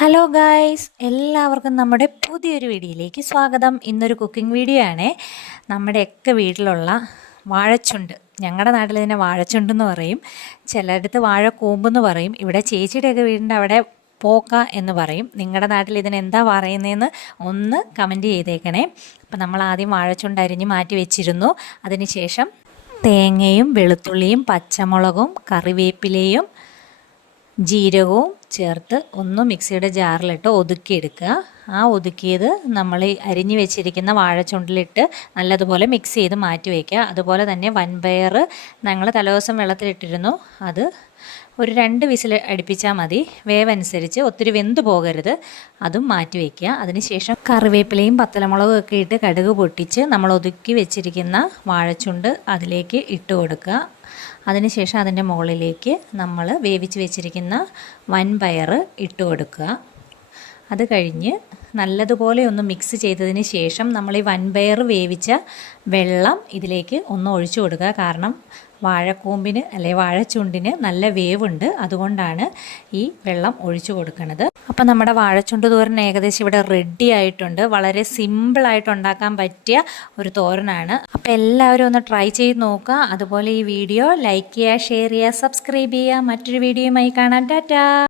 Hello guys എല്ലാവർക്കും നമ്മുടെ പുതിയൊരു വീഡിയോയിലേക്ക് സ്വാഗതം. ഇന്നൊരു കുക്കിംഗ് വീഡിയോ ആണ്. നമ്മുടെയൊക്കെ വീട്ടിലുള്ള വാഴച്ചുണ്ട്. ഞങ്ങളുടെ നാട്ടിൽ ഇതിനെ വാഴച്ചുണ്ടെന്ന് പറയും. ചിലയിടത്ത് വാഴക്കൂമ്പെന്ന് പറയും. ഇവിടെ ചേച്ചിയുടെയൊക്കെ വീടിന്റെ അവിടെ പോക്ക എന്ന് പറയും. നിങ്ങളുടെ നാട്ടിൽ ഇതിനെന്താ പറയുന്നതെന്ന് ഒന്ന് കമന്റ് ചെയ്തേക്കണേ. അപ്പം നമ്മൾ ആദ്യം വാഴച്ചുണ്ട് അരിഞ്ഞ് മാറ്റി വെച്ചിരുന്നു. അതിനുശേഷം തേങ്ങയും വെളുത്തുള്ളിയും പച്ചമുളകും കറിവേപ്പിലയും ജീരകവും ചേർത്ത് ഒന്ന് മിക്സിയുടെ ജാറിലിട്ട് ഒതുക്കിയെടുക്കുക. ആ ഒതുക്കിയത് നമ്മൾ അരിഞ്ഞു വെച്ചിരിക്കുന്ന വാഴച്ചുണ്ടിലിട്ട് നല്ലതുപോലെ മിക്സ് ചെയ്ത് മാറ്റി വയ്ക്കുക അതുപോലെ തന്നെ വൻപയർ ഞങ്ങൾ തലേദിവസം വെള്ളത്തിലിട്ടിരുന്നു. അത് ഒരു രണ്ട് വിസിൽ അടുപ്പിച്ചാൽ മതി. വേവനുസരിച്ച് ഒത്തിരി വെന്ത് പോകരുത്. അതും മാറ്റി വയ്ക്കുക അതിനുശേഷം കറിവേപ്പിലയും പത്തലമുളകും ഒക്കെ ഇട്ട് കടുക് പൊട്ടിച്ച് നമ്മൾ ഒതുക്കി വെച്ചിരിക്കുന്ന വാഴച്ചുണ്ട് അതിലേക്ക് ഇട്ട് കൊടുക്കുക. അതിനുശേഷം അതിന്റെ മുകളിലേക്ക് നമ്മൾ വേവിച്ച് വെച്ചിരിക്കുന്ന വൻപയർ ഇട്ട് കൊടുക്കുക. അത് കഴിഞ്ഞ് നല്ലതുപോലെ ഒന്ന് മിക്സ് ചെയ്തതിന് ശേഷം നമ്മൾ ഈ വൻപയർ വേവിച്ച വെള്ളം ഇതിലേക്ക് ഒന്ന് ഒഴിച്ചു കൊടുക്കുക. കാരണം വാഴക്കൂമ്പിന് അല്ലെ വാഴച്ചുണ്ടിന് നല്ല വേവുണ്ട്. അതുകൊണ്ടാണ് ഈ വെള്ളം ഒഴിച്ചു കൊടുക്കുന്നത്. അപ്പം നമ്മുടെ വാഴച്ചുണ്ട് തോരൻ ഏകദേശം ഇവിടെ റെഡി ആയിട്ടുണ്ട്. വളരെ സിമ്പിളായിട്ട് ഉണ്ടാക്കാൻ പറ്റിയ ഒരു തോരനാണ്. അപ്പോൾ എല്ലാവരും ഒന്ന് ട്രൈ ചെയ്ത് നോക്കുക. അതുപോലെ ഈ വീഡിയോ ലൈക്ക് ചെയ്യുക ഷെയർ ചെയ്യുക സബ്സ്ക്രൈബ് ചെയ്യുക. മറ്റൊരു വീഡിയോയുമായി കാണാം. ടാറ്റാ!